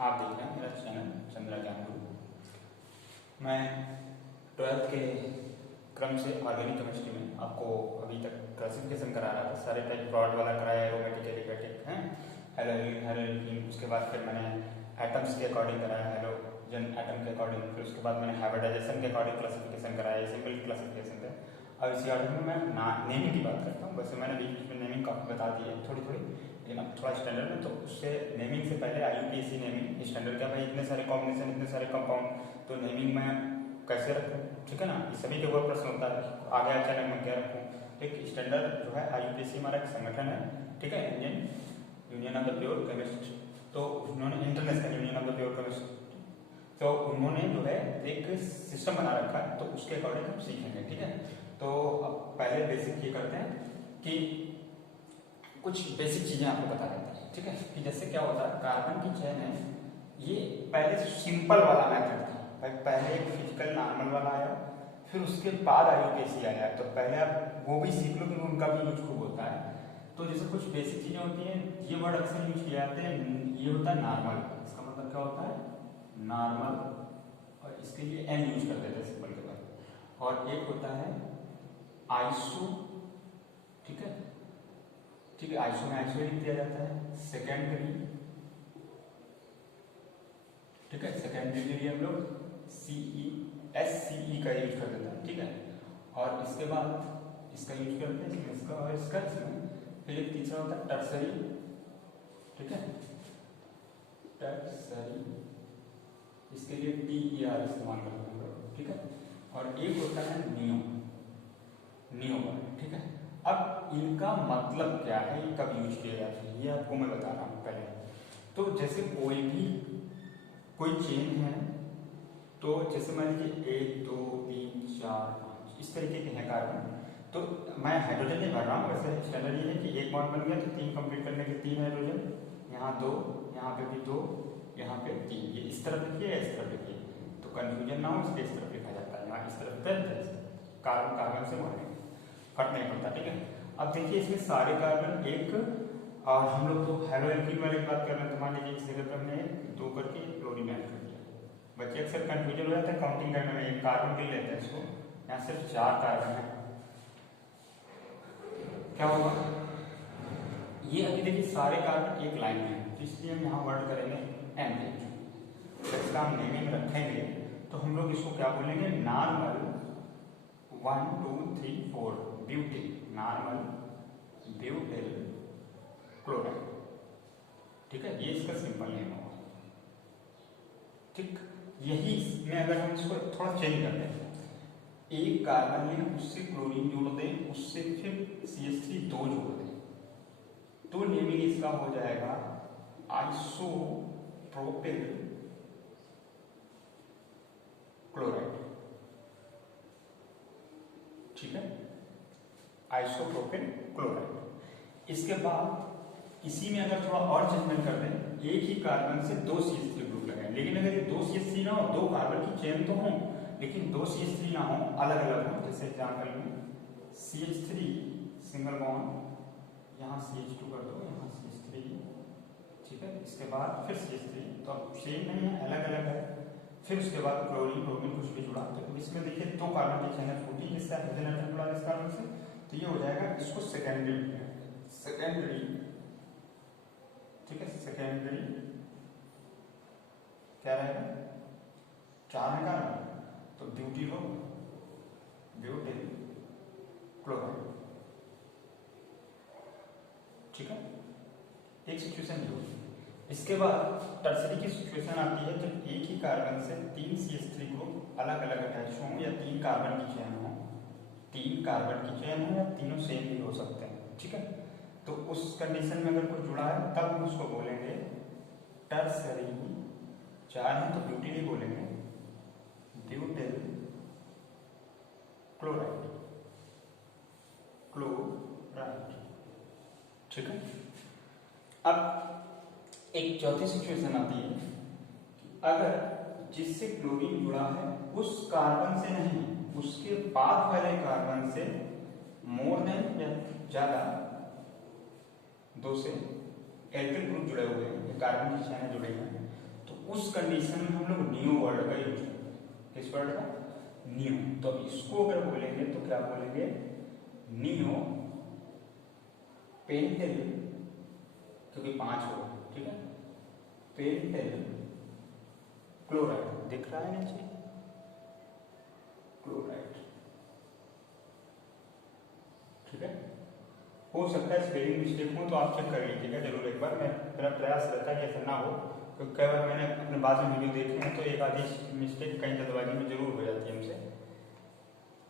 आप देख रहे हैं मेरा चैनल चंद्रा ज्ञान गुरु। मैं 12th के क्रम से ऑर्गेनिक केमिस्ट्री में आपको अभी तक क्लासिफिकेशन करा रहा था। सारे टाइप ब्रॉड वाला कराया, एरोमेटिक, एलिफेटिक हैं, हेलोजन। उसके बाद फिर मैंने एटम्स के अकॉर्डिंग कराया, हेलोजन एटम के अकॉर्डिंग। फिर उसके बाद मैंने हाइब्रिडाइजेशन के अकॉर्डिंग क्लासिफिकेशन कराया, सिंपल क्लासिफिकेशन थे। अब इसी ऑर्डर में मैं नेमिंग की बात करता हूँ। वैसे मैंने बीच बीच में नेमिंग काफ़ी बता दी है थोड़ी थोड़ी, लेकिन अब थोड़ा स्टैंडर्ड में। तो उससे नेमिंग से पहले IUPAC नेमिंग स्टैंडर्ड क्या भाई, इतने सारे कॉम्बिनेशन, इतने सारे कंपाउंड, तो नेमिंग में कैसे रखूँ, ठीक है ना। ये सभी के ऊपर प्रश्न होता है, आगे अचानक में क्या रखूँ। एक स्टैंडर्ड जो है IUPAC हमारा एक संगठन है, ठीक है, Indian union of the pure chemist. तो उन्होंने international union of the pure chemist, तो उन्होंने जो है एक सिस्टम बना रखा है, तो उसके अकॉर्डिंग हम सीखेंगे, ठीक है। तो अब पहले बेसिक ये करते हैं कि कुछ बेसिक चीजें आपको बता देते हैं, ठीक है। कि जैसे क्या होता है, कार्बन की चेन है, ये पहले सिंपल वाला मेथड था भाई। पहले एक फिजिकल नॉर्मल वाला आया, फिर उसके बाद IUPAC आया। तो पहले आप वो भी सीख लो कि उनका भी यूज खूब होता है। तो जैसे कुछ बेसिक चीजें होती हैं, ये वर्ड अक्सर यूज किए जाते हैं। ये होता है नॉर्मल, इसका मतलब क्या होता है नॉर्मल, और इसके लिए N यूज कर देते हैं सिंपल के बाद। और एक होता है आइसो, ठीक है, ठीक है, आइसो में आइसो लिख दिया जाता है। सेकेंडरी, ठीक है, सेकेंडरी के लिए हम लोग SCE का यूज कर देते हैं, ठीक है। और इसके बाद इसका यूज करते हैं, इसमें इसका और इसका इसमें। फिर एक तीसरा होता है टर्सरी, ठीक है, टर्सरी, इसके लिए TER इस्तेमाल करते हैं लोग, ठीक है। और एक होता है नियो, ठीक है। अब इनका मतलब क्या है, ये कब यूज किया जाता है, ये आपको मैं बता रहा हूँ पहले। तो जैसे कोई चेन है, तो जैसे मान लीजिए 1 2 3 4 5 इस तरीके के हैं कार्बन। तो मैं हाइड्रोजन नहीं भर रहा हूँ, वैसे स्टैंडर्ड ये है कि एक बॉन्ड बन गया तो 3 कंप्लीट करने के 3 हाइड्रोजन, यहाँ 2, यहाँ पे भी 2, यहाँ पे 3। ये इस तरफ लिखिए या इस तरफ लिखिए, तो कंफ्यूजन ना हो इसलिए इस तरफ लिखा जाता है, यहाँ इस तरफ पे कार्बन कार्बन से मारेंगे, फर्क नहीं पड़ता, ठीक है। अब देखिए इसमें सारे कार्बन एक, और हम लोग तो हेलोएल्कीन वाली बात कर रहे हैं, तो मान लीजिए इस जगह पर हमने 2 करके क्लोरीन ऐड कर दिया। बच्चे अक्सर कंफ्यूजन हो जाता है काउंटिंग करने में, एक कार्बन गिन लेते हैं इसको, यहाँ सिर्फ 4 कार्बन है, क्या होगा ये। अभी देखिए सारे कार्बन एक लाइन में है, तो इसलिए हम यहाँ वर्ड करेंगे N। तो इसका हम नेमिंग रखेंगे, तो हम लोग इसको क्या बोलेंगे, normal 1 2 3 4 butyl, normal butyl chloride, ठीक है। ये इसका सिंपल नेम होगा, ठीक। यही में अगर हम इसको थोड़ा चेंज कर दें, एक कार्बन लें, उससे क्लोरीन जोड़ दें, उससे फिर CH3 2 जोड़ दें, तो नेमिंग इसका हो जाएगा आइसोप्रोपिल क्लोराइड, ठीक है, आइसोप्रोपिल क्लोराइड। इसके बाद इसी में अगर थोड़ा और चेंजमेंट कर दें, एक ही कार्बन से 2 CH3 ग्रुप लगाएं, लेकिन अगर ये 2 CH3 ना हो, 2 कार्बन की चेन तो हो, लेकिन 2 CH3 ना हो, अलग अलग हो। जैसे एग्जाम्पल में CH3 सिंगल बॉन्ड, यहाँ CH2 कर दो, यहाँ CH3, ठीक है। इसके बाद फिर CH3, तो अब सेम नहीं है, अलग अलग है। फिर उसके बाद क्लोरीन ब्रोमीन कुछ भी जुड़ा, तो इसमें देखिए 2 कार्बन की चेन फूटी, जिससे हाइड्रोजन एटम जुड़ा इस कार्बन से, तो ये हो जाएगा, इसको सेकेंडरी, ठीक है। सेकेंडरी क्या रहेगा, 4 है कार्बन, तो ब्यूटिल क्लोराइड, ठीक है। एक सिचुएशन ये होगी। इसके बाद टर्सरी की सिचुएशन आती है जब एक ही कार्बन से 3 CH3 ग्रुप अलग अलग अटैच हों, या 3 कार्बन की चेन हो, 3 कार्बन की चेन हो, या तीनों सेम भी हो सकते हैं, ठीक है। तो उस कंडीशन में अगर कोई जुड़ा है, तब हम उसको बोलेंगे टर्सरी। 4 है तो ब्यूटिल ही बोलेंगे, ब्यूटिल क्लोराइड, ठीक है। अब एक चौथी सिचुएशन आती है, अगर जिससे क्लोरीन जुड़ा है उस कार्बन से नहीं, उसके बाद वाले कार्बन से मोर देन या ज्यादा 2 से एल्किल ग्रुप जुड़े हुए हैं, कार्बन की चेन जुड़े हैं, तो उस कंडीशन में हम लोग नियो वर्ड का यूज करते हैं। किस वर्ड का? नियो। तो इसको अगर बोलेंगे तो क्या बोलेंगे? नियो पेंटेल, क्योंकि 5 हो, ठीक है, पेंटेल क्लोराइड। दिख रहा है नीचे? क्लोराइड, ठीक है। हो सकता है स्पेलिंग मिस्टेक हो तो आप चेक कर लीजिएगा जरूर एक बार। मेरा प्रयास रहता है कि ऐसा ना हो, क्योंकि कई बार मैंने अपने बाद में वीडियो देखे हैं तो एक आधी मिस्टेक कहीं जल्दबाजी में जरूर हो जाती है हमसे,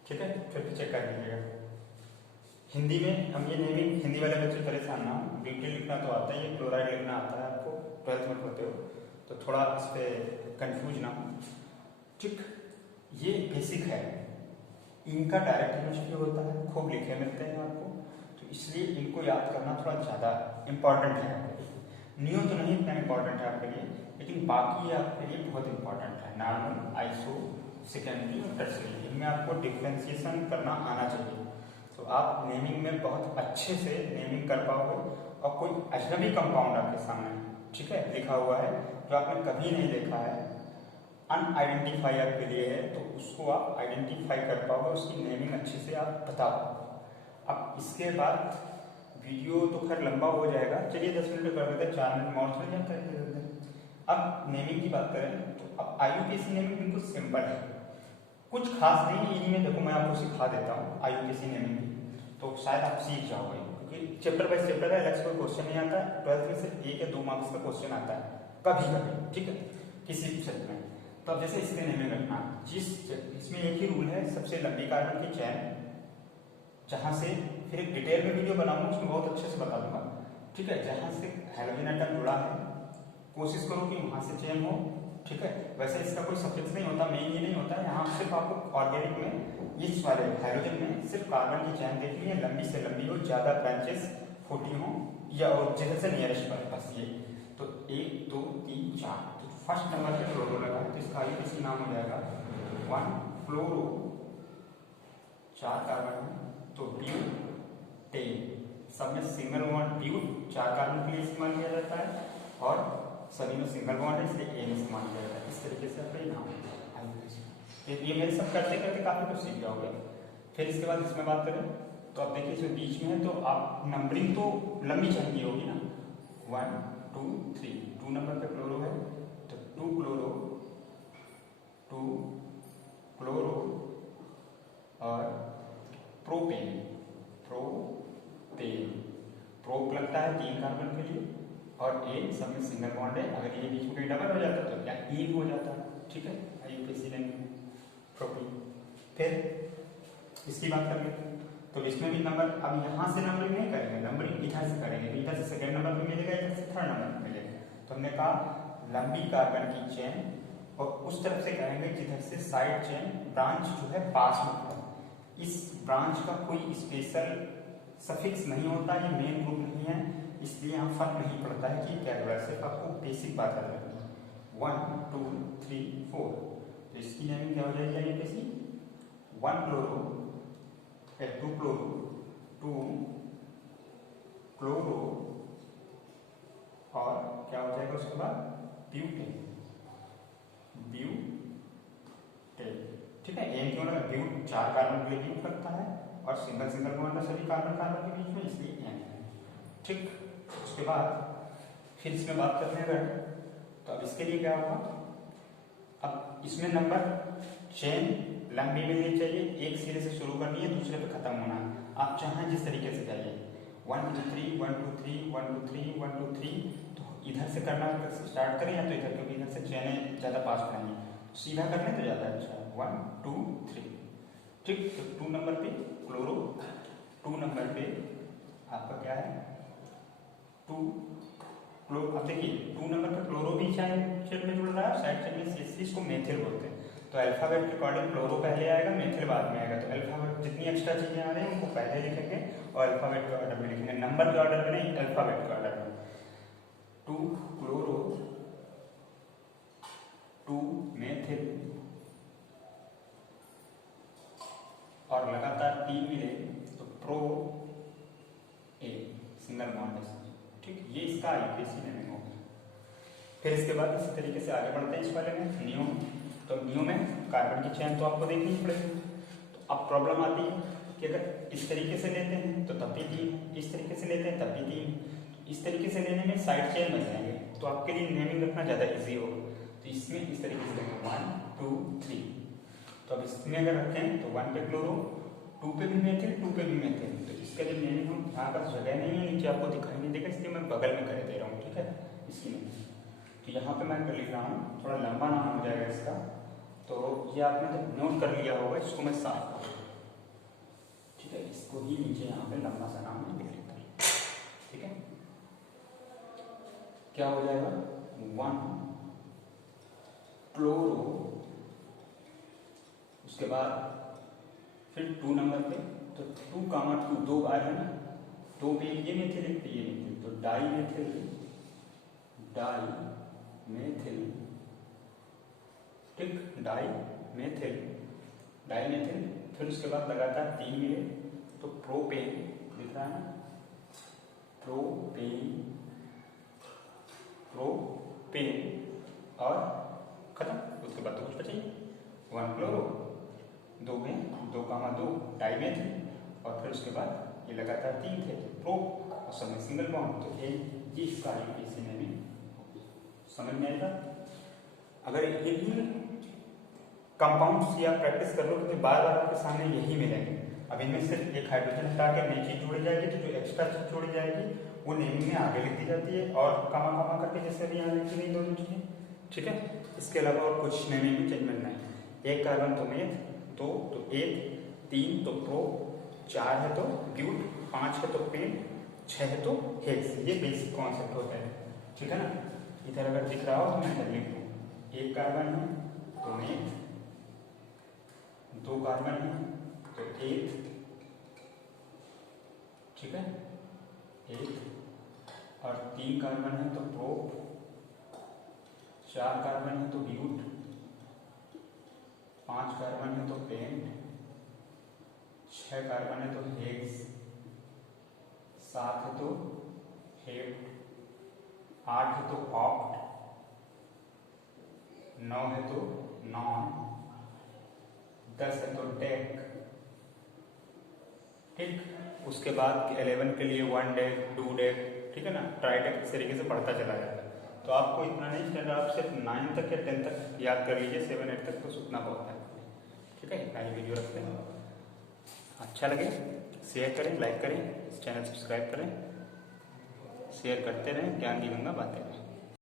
ठीक है। फिर चेक कर लीजिएगा। हिंदी में हम ये नेमिंग, हिंदी वाले बच्चे परेशान ना हो, डिटेल लिखना तो आता है, ये क्लोराइड लिखना आता है आपको, 12th में पढ़ते हो, तो थोड़ा इस पर कंफ्यूज ना हो, ठीक। ये बेसिक है, इनका डायरेक्ट यूनिवर्सिटी होता है, खूब लिखे मिलते हैं आपको, तो इसलिए इनको याद करना थोड़ा ज़्यादा इंपॉर्टेंट है आपके लिए। नियो तो नहीं इतना इंपॉर्टेंट है आपके लिए, लेकिन बाकी आपके लिए बहुत इंपॉर्टेंट है। नॉर्मल, आइसो, सेकेंडरी और टर्सरी, इनमें आपको डिफ्रेंसिएशन करना आना चाहिए, तो आप नेमिंग में बहुत अच्छे से नेमिंग कर पाओगे। और कोई अजनबी कंपाउंड आपके सामने, ठीक है, लिखा हुआ है जो आपने कभी नहीं देखा है, अनआइडेंटिफाई आपके लिए है, तो उसको आप आइडेंटिफाई कर पाओगे, उसकी नेमिंग अच्छे से आप बता पाओगे। अब इसके बाद वीडियो तो खैर लंबा हो जाएगा, चलिए 10 मिनट कर देते हैं, 4 मिनट और चल जाए कर देते हैं। अब नेमिंग की बात करें तो अब IUPAC नेमिंग बिल्कुल सिंपल है, कुछ खास नहीं है। इन्हीं में देखो मैं आपको सिखा देता हूँ IUPAC नेमिंग, तो शायद आप सीख जाओगे, क्योंकि चैप्टर बाय चैप्टर है, अलग से कोई क्वेश्चन नहीं आता है। 12th में सिर्फ 1 या 2 मार्क्स का क्वेश्चन आता है कभी कभी, ठीक है, किसी सब्जेक्ट में। तो अब जैसे इसके नेमिंग रखना, जिस इसमें एक ही रूल है, सबसे लंबी कार्बन की चैन, जहां से फिर एक डिटेल में वीडियो बनाऊंगा उसमें बहुत अच्छे से बता दूंगा, ठीक है, जहां से हेलोजन एटम जुड़ा है कोशिश करो कि वहां से चेन हो, ठीक है। वैसे इसका कोई सफिक्स नहीं होता, मेन ये नहीं होता है, यहाँ सिर्फ आपको ऑर्गेनिक में इस वाले हाइड्रोजन में सिर्फ कार्बन की चैन देखनी है, लंबी से लंबी हो, ज्यादा ब्रांचेस छोटी हो, या और जैसे से नियरेस्ट पर बस ये। तो 1 2 3 4, तो फर्स्ट नंबर पे फ्लोरो लगा है, तो इसका IUPAC नाम हो जाएगा 1 फ्लोरो, 4 कार्बन है, तो ब्यूटेन। सब में सिंगल बॉन्ड ब्यूट 4 कार्बन के लिए इस्तेमाल किया जाता है, और सभी में सिंगल बॉन्ड है इसलिए एन इस्तेमाल किया जाता है। इस तरीके से आपका नाम ये मेरे सब करते करते काफी कुछ सीख जाओगे। फिर इसके बाद इसमें बात करें तो आप देखिए इसमें बीच में है, तो आप नंबरिंग तो लंबी चैन की होगी ना, 1 2 3, 2 नंबर पे क्लोरो है, तो 2 क्लोरो, 2 क्लोरो और प्रोपेन, प्रोपेन, प्रोप लगता है 3 कार्बन के लिए, और ए सब में सिंगल बॉन्ड है, अगर ये बीच में कहीं डबल हो जाता तो क्या ई हो जाता, ठीक है, IUPAC नेमिंग प्रोपीन। फिर इसकी बात कर लेते हैं, तो इसमें भी नंबर, अब यहाँ से नंबरिंग नहीं करेंगे, नंबरिंग इधर से करेंगे, तो इधर से सेकेंड नंबर पे मिलेगा, इधर से थर्ड नंबर पे मिलेगा। तो हमने कहा लंबी कार्बन की चेन, और उस तरफ से करेंगे जिधर से साइड चेन ब्रांच जो है पास में है, इस ब्रांच का कोई स्पेशल सफिक्स नहीं होता, ये मेन ग्रुप नहीं है, इसलिए यहाँ फर्क नहीं पड़ता है कि क्या जुड़ा है, सिर्फ आपको बेसिक बात आ जाती है। 1 2 3 4, तो इसकी नेमिंग क्या हो जाएगी IUPAC 1 क्लोरो, 2 क्लोरो, 2 क्लोरो, और क्या हो जाएगा उसके बाद ब्यूटेन, ब्यूटेन, ठीक है। एन क्यों लगा, ब्यूट 4 कार्बन के लिए ब्यूट लगता है, और सिंगल सिंगल बॉन्ड है सभी कार्बन कार्बन के बीच में, इसलिए एन है, ठीक। उसके बाद फिर इसमें बात करते हैं अगर, तो अब इसके लिए क्या होगा, अब इसमें नंबर चेन लंबी मिलनी चाहिए, एक सिरे से शुरू करनी है, दूसरे पे खत्म होना है, आप चाहें जिस तरीके से जाइए, 1 2 3 1 2 3 1 2 3 1 2 3, तो इधर से करना स्टार्ट करें या तो इधर, क्योंकि इधर से चेनें ज़्यादा पास पड़ेंगी, सीधा करने तो ज़्यादा अच्छा है। 1 2 3, ठीक। तो 2 नंबर पे क्लोरो, 2 नंबर पे आपका क्या है 2 क्लोरो। अब देखिए 2 नंबर पे क्लोरो भी चेन में जुड़ रहा है, साइड चेन में इसको मेथिल बोलते हैं, तो अल्फाबेट के अकॉर्डिंग क्लोरो पहले आएगा, मेथिल बाद में आएगा, तो अल्फाबेट जितनी एक्स्ट्रा चीजें आ रही हैं उनको पहले लिखेंगे और अल्फाबेट के ऑर्डर में लिखेंगे, नंबर के ऑर्डर में नहीं, अल्फाबेट के ऑर्डर में। 2 क्लोरो, 2 मेथिल, और लगातार 3 मिले तो प्रो ए, सिंगल बॉन्ड, ठीक। ये इसका IUPAC नेमिंग होगा। फिर इसके बाद इसी तरीके से आगे बढ़ते हैं इस वाले में नियो। तो नियो में कार्बन की चेन तो आपको देखनी ही पड़ेगी। तो अब प्रॉब्लम आती है कि अगर इस तरीके से लेते हैं तो तब भी 3, इस तरीके से लेते हैं तब भी 3, इस तरीके से लेने में साइड चेन बन जाएंगे, तो आपके लिए नेमिंग रखना ज़्यादा इजी होगा। तो इसमें इस तरीके से लेंगे 1 2 3। तो अब इसमें अगर रखें तो 1 पे क्लोरो, 2 पे भी मेथिल, 2 पे भी मेथिल। तो इसका जो नेमिंग हम यहाँ पर जगह नहीं है, नीचे आपको दिखाई नहीं देगा, इसलिए मैं बगल में कर दे रहा हूँ, ठीक है। इसकी नेमिंग तो यहाँ पे मैं लिख रहा हूँ, थोड़ा लंबा नाम हो जाएगा इसका, तो ये आपने तो नोट कर लिया होगा, इसको मैं साफ कर दूँ, ठीक है। इसको ही नीचे यहाँ पे लंबा सा नाम लिख लेता हूँ, ठीक है। क्या हो जाएगा 1 क्लोरो, उसके बाद फिर 2 नंबर पे, तो 2 कामा 2 2 बार है ना, 2 पे ये मेथिल एक ये मेथिल, तो डाई मेथिल, ठीक, डाई मेथिल। फिर उसके बाद लगातार 3 मिले, तो प्रोपेन दिख रहा है ना, प्रोपेन और खत्म। उसके बाद तो कुछ बचा ही, 1 क्लोरो, 2 में 2 कामा 2 डाई मेथिल, और फिर उसके बाद ये लगातार 3 थे, तो प्रो और सब में सिंगल बॉन्ड, तो ये इसका इसी में भी समझ में आएगा। अगर ये भी कंपाउंड्स या प्रैक्टिस कर लो तो बार बार आपके सामने यही मिलेंगे। अब इनमें सिर्फ एक हाइड्रोजन हटा के नई चीज जोड़ी जाएगी, तो जो एक्स्ट्रा चीज जोड़ी जाएगी वो नेमिंग में आगे लिख दी जाती है, और कामा कामा करके जैसे अभी यहाँ लिखी गई दोनों चीजें, ठीक है। इसके अलावा और कुछ नेमिंग में चेंजमेंट नहीं है। 1 कार्बन तो मेथ, 2 तो एथ, 3 तो प्रो, 4 है तो ब्यूट, 5 है तो पेन, 6 है तो हेक्स। ये बेसिक कॉन्सेप्ट होता है, ठीक है ना। इधर अगर दिख रहा हो तो मैं इधर लिख दूँ, 1 कार्बन है तो मेथ, 2 कार्बन है तो एथ, ठीक है, एथ, और 3 कार्बन है तो प्रो, 4 कार्बन है तो ब्यूट, 5 कार्बन है तो पेंट, 6 कार्बन है तो हेक्स, 7 है तो हेप्ट, 8 है तो ऑक्ट, 9 है तो नॉन, 10 है तो डेक, ठीक। उसके बाद 11 के लिए 1 डेक, 2 डेक, ठीक है ना, ट्राइडेक, इस तरीके से बढ़ता चला जाता है। तो आपको इतना नहीं स्टैंडर्ड, आप सिर्फ 9 तक या 10 तक याद कर लीजिए, 7 8 तक तो उतना बहुत है, ठीक है। इतना ही वीडियो रखते हैं। अच्छा लगे शेयर करें, लाइक करें, चैनल सब्सक्राइब करें, शेयर करते रहें, ज्ञान की गंगा बातें करें।